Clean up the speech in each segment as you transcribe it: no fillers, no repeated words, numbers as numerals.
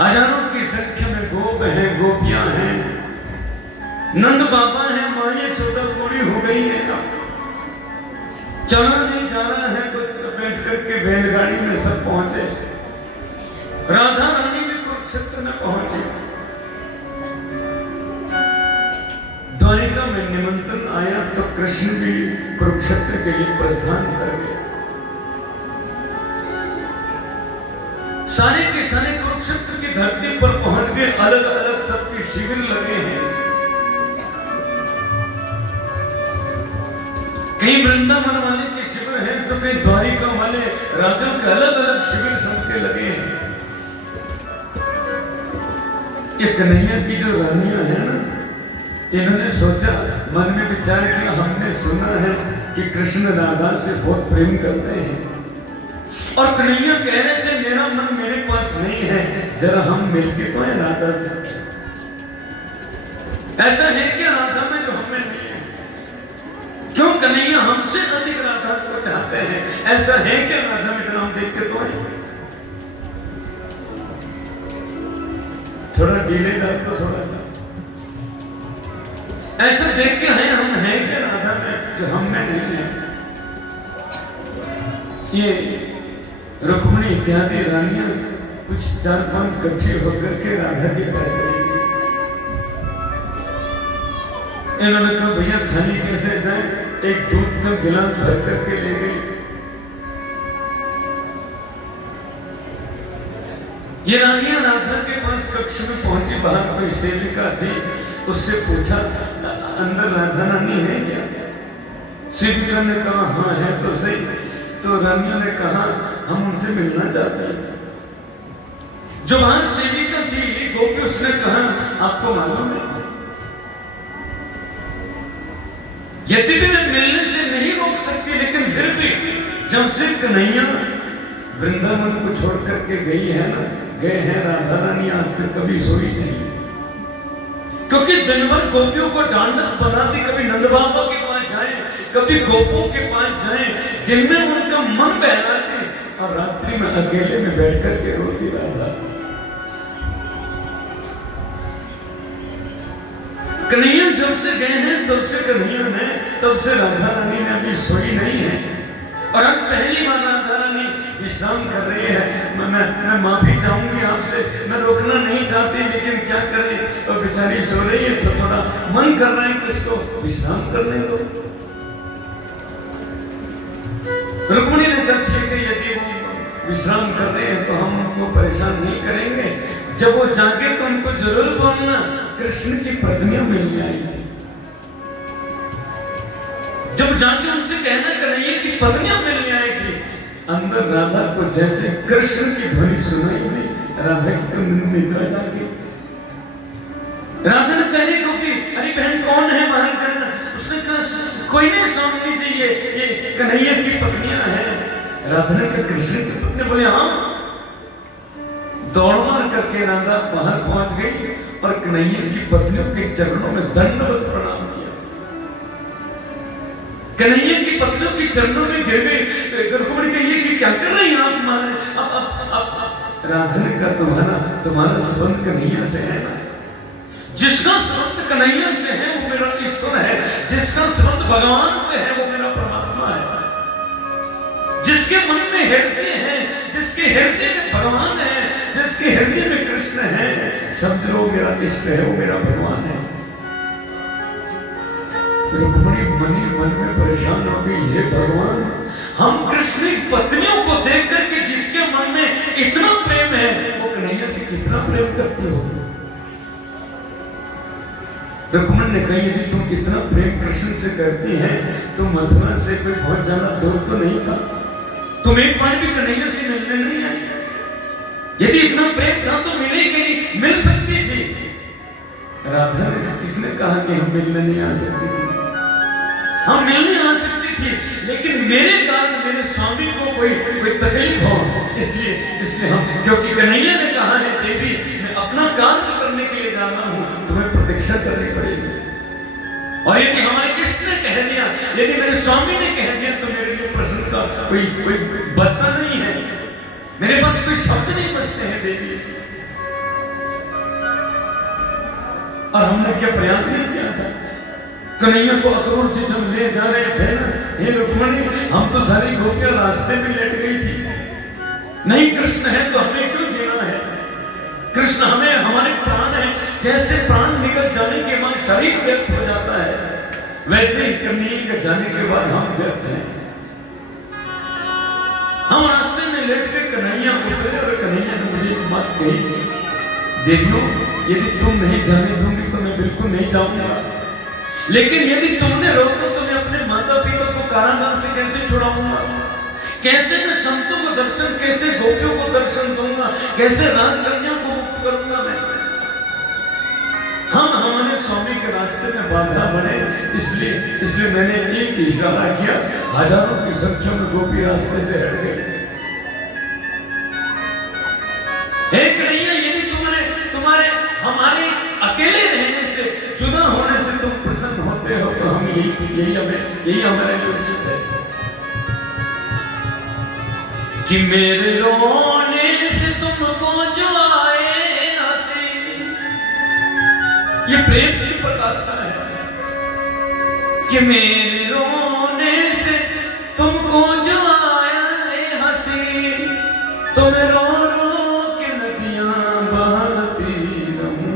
हजारों की संख्या में गोप हैं, गोपियां हैं, नंद बाबा हैं, माँ यशोदा बूढ़ी हो गई है, चला नहीं जा रहा है तो बैठ करके बैलगाड़ी में सब पहुंचे। राधा रानी भी कुरुक्षेत्र में पहुंची। द्वारिका में निमंत्रण आया तो कृष्ण भी कुरुक्षेत्र के लिए प्रस्थान कर गए। सारे के सारे कुरुक्षेत्र की धरती पर पहुंच गए। अलग अलग सबके शिविर लगे हैं। कहीं वृंदावन वाले के शिविर हैं तो कहीं द्वारिका वाले राजा के अलग अलग शिविर सबके लगे हैं। ये कन्हैया की जो रानियां हैं ना, इन्होंने सोचा, मन में विचार किया, हमने सुना है कि कृष्ण राधा से बहुत प्रेम करते हैं और कन्हैया कह रहे थे मेरा मन मेरे पास नहीं है, जरा हम मिलके तो है राधा से। ऐसा है क्या राधा में जो हमें नहीं है? क्यों कन्हैया हमसे अधिक राधा को चाहते हैं? ऐसा है क्या राधा में जरा हम देख के तो है? थोड़ा डीले डाल को थोड़ा सा ऐसा देख के हैं हम हैं क्या राधा में जो हम में नहीं है? ये रुक्मिणी इत्यादि रानियां कुछ 4-5 इकट्ठे होकर के राधा के पास चली गई। इन्होंने कहा भैया खाली कैसे जाए? एक दूध का गिलास भर करके ले गई। ये रानियां राधा के पास कक्ष में पहुंची। बाहर कोई सेविका थी, उससे पूछा अंदर राधा रानी है क्या? सेविका ने कहा हाँ है तो सही। तो रानियों ने कहा हम उनसे मिलना चाहते हैं। जो वहां सेविका थी गोपी, उसने कहा आपको मालूम है, यद्यपि मैं मिलने से नहीं रोक सकती, लेकिन फिर भी जब से कन्हैया वृंदावन को छोड़ करके गई है ना, गए हैं राधा रानी आज तक कभी सोई नहीं, क्योंकि दिन भर गोपियों को डांडक बनाती। कभी नंद बाबा के पास जाए, कभी गोपों के पास जाए, दिन में उनका मन बहलाते और रात्रि में अकेले में बैठ करके रोती राधा। कन्हैया जब से गए हैं तब से कन्हैया ने, तब से राधा रानी ने अभी सोई नहीं है और आज पहली बार राधा रानी विश्राम कर रही है। मैं माफी चाहूंगी आपसे, मैं रोकना नहीं चाहती, लेकिन क्या करें, तो बेचारी सो रही है तो थोड़ा मन कर रहा है कि उसको विश्राम करने दो। रुक्मिणी ने कहा ठीक है, यदि वो विश्राम कर रहे हैं तो हम उनको परेशान नहीं करेंगे। जब वो जागे तो उनको जरूर बोलना कृष्ण की पत्नियां मिलने आई थी। जब जाके उनसे कहना कन्हैया की पत्नियां मिलने आई थी। अंदर राधा को जैसे कृष्ण की ध्वनि सुनाई दी, राधा की तो निद्रा जागी। राधा ने कहे गोपी अरे बहन कौन है बाहर जाना? उसने कहा कोई नहीं स्वामी जी, ये कन्हैया की पत्नियां हैं। राधा ने कहा कृष्ण की पत्नी? बोले हाँ। दौड़ मार करके राधा बाहर पहुंच गई और कन्हैया की पत्नियों के चरणों में दंडवत प्रणाम किया। कन्हैया की पत्नियों के चरणों में गिर गई। रुक्मिणी कहिए कि क्या कर रही हैं आप हमारे? अब राधा ने कहा तुम्हारा संबंध कन्हैया से है ना? जिसका संबंध कन्हैया से है वो मेरा ईश्वर है, जिसका संबंध भगवान से है वो मेरा परमात्मा है। जिसके मन में हृदय है, जिसके हृदय में भगवान है, जिसके हृदय में कृष्ण है, समझ लो मेरा इष्ट है, वो मेरा भगवान है। रुक्मिणी मन में परेशान हो गई, हे भगवान, हम कृष्ण की पत्नियों को देख करके जिसके मन में इतना प्रेम है वो कन्हैया से कितना प्रेम करते हो? रुक्मिणी ने कहा यदि तुम इतना प्रेम कृष्ण से करती हैं तो मथुरा से कोई बहुत ज्यादा दूर तो नहीं था, तुम एक बार भी कन्हैया से मिलने नहीं आई? यदि इतना प्रेम था तो मिलेगी, मिल सकती थी। राधा ने किसने कहा कि हम मिलने नहीं आ सकती थी? हम मिलने आ सकती थी, लेकिन मेरे कारण मेरे स्वामी को कोई तकलीफ हो, इसलिए हम, क्योंकि कन्हैया ने कहा है देवी मैं अपना कार्य करने के लिए जा रहा हूँ, तुम्हें प्रतीक्षा करनी पड़ेगी। और यदि हमारे कृष्ण ने कह दिया, यदि मेरे स्वामी ने कह दिया तो मेरे लिए प्रश्न का कोई बसता नहीं है, मेरे पास कोई शब्द नहीं बचते हैं देवी। और हमने क्या प्रयास नहीं किया था? कन्हैया को अक्रूर जी जब ले जा रहे थे ना, हे रुक्मणी, हम तो सारी गोपियां रास्ते में लेट गई थी। नहीं, कृष्ण है तो हमें क्यों जीना है? कृष्ण हमें, हमारे प्राण है। जैसे प्राण निकल जाने के बाद शरीर व्यक्त हो जाता है, वैसे ही कन्हैया के जाने के बाद हम व्यक्त हैं। हम रास्ते में लेट के कन्हैया उतरे और कन्हैया ने मुझे एक बात कही, देखो यदि तुम नहीं जाने दूंगी तो मैं बिल्कुल नहीं जाऊंगा, लेकिन यदि तुमने रोका तो मैं अपने माता पिता को कारागार से कैसे छुड़ाऊंगा? कैसे मैं संतों को दर्शन, कैसे गोपियों को दर्शन दूंगा, कैसे राजकन्या को मुक्त करूंगा मैं? हम हमारे स्वामी के रास्ते में बाधा बने, इसलिए मैंने एक इशारा किया, हजारों की संख्या में गोपी रास्ते से हट गए। एक नहीं है, यदि तुम्हारे हमारे अकेले रहने से, जुदा होने से तुम प्रसन्न होते हो तो हम यही हमारे लिए उचित है कि मेरे रोने से तुमको जो आए हंसी। ये प्रेम की प्रकाशा है कि मेरे रोने से तुमको जो आए हंसी, तुम रो के नदियां बहती रहूं।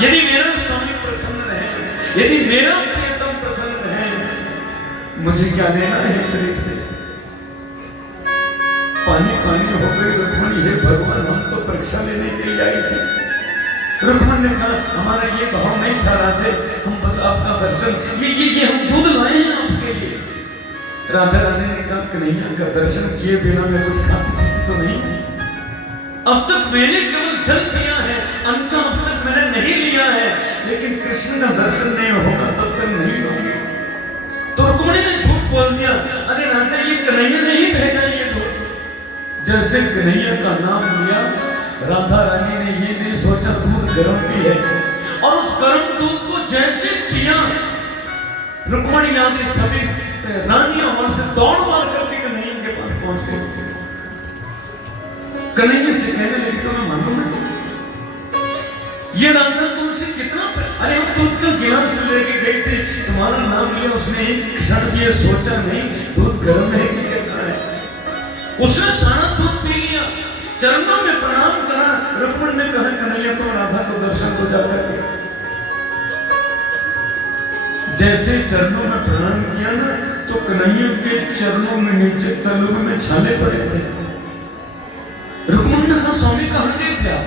यदि मेरा स्वामी प्रसन्न है, यदि मेरा प्रियतम प्रसन्न है, मुझे क्या लेना है शरीर से? पानी पानी हो गई रुक्मणी, हे भगवान, हम तो परीक्षा लेने के लिए आई थी। रुक्मणी ने कहा, हमारा ये भाव नहीं था राधे, हम बस आपका दर्शन, ये हम दूध लाए हैं आपके लिए। राधा रानी ने कहा, कन्हैया का दर्शन किए बिना मैं कुछ खा तो नहीं। अब तक मैंने केवल जल पिया है, अन्न का अब तक मैंने नहीं लिया है, लेकिन कृष्ण का दर्शन नहीं होगा तब तक नहीं लूंगी। तो रुक्मणी ने झूठ बोल दिया, अरे राधा, ये कन्हैया ने ही भेजा ये दूध। जैसे कन्हैया का नाम लिया, राधा रानी ने ये नहीं सोचा दूध गर्म भी है, और उस गर्म दूध को जैसे पिया, रुक्मणी आदि सभी रानियां वहां से दौड़ मार करके कन्हैया के पास पहुंच गई। कन्हैया से कहने लगी, तुम्हें मालूम है ये राधा तुमसे कितना, अरे हम दूध का गिलास लेके गई थी, तुम्हारा नाम लिया, उसने एक क्षण ये सोचा नहीं दूध गर्म है कि कैसा है। उसने सारा दूध पी लिया, चरणों में प्रणाम करा। रुक्मणी ने कहा, कन्हैया तो राधा को दर्शन को जाकर के। जैसे चरणों में प्रणाम किया ना, तो कन्हैया के चरणों में नीचे तलुओं में छाले पड़े थे। रुक्मणी ने कहा, स्वामी कहाँ गए थे आप?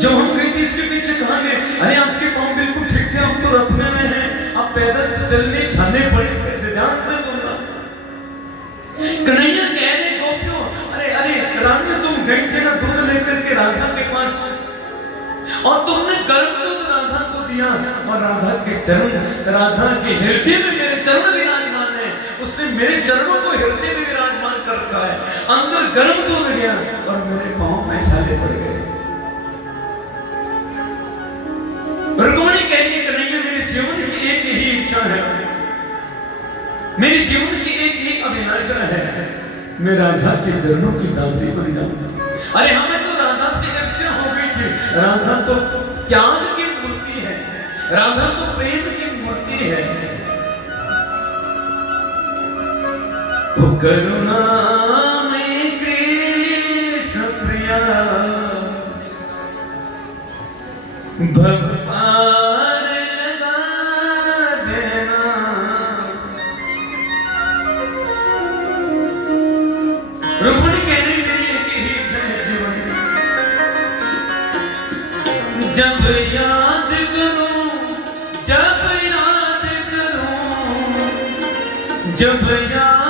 जब हम गए थे इसके पीछे कहाँ गए? अरे आपके पांव बिल्कुल ठीक थे, हम तो रथ में आए हैं, आप पैदल तो चलने, छाले पड़े कैसे? ध्यान से सुनना। कन्हैया कह रहे गोपियों, अरे रानी, तुम गई थे ना दूध लेकर के राधा के पास, और तुमने गर्म दूध राधा को दिया, और राधा के चरण, राधा के हृदय में मेरे चरण विराजमान है। उसने मेरे चरणों को हृदय में विराजमान कर रखा है। अंदर गर्म दूध गया और मेरे पांव में छाले पड़ गए। रुक्मणी कह रही है, कन्हैया, मेरे जीवन की एक ही इच्छा है, मेरे जीवन की एक ही अभिलाषा है, मैं राधा के चरणों की दासी बन जाऊं। अरे हमें तो राधा से ईर्ष्या हो गई थी। राधा तो त्याग की मूर्ति है, राधा तो प्रेम की मूर्ति है। तो करुणा में कृष्ण प्रिया भगवान लगा देना। रुक्मणी कहने के लिए कि ही इच्छा है जीवन में, जब याद करूं, जब याद करूं, जब याद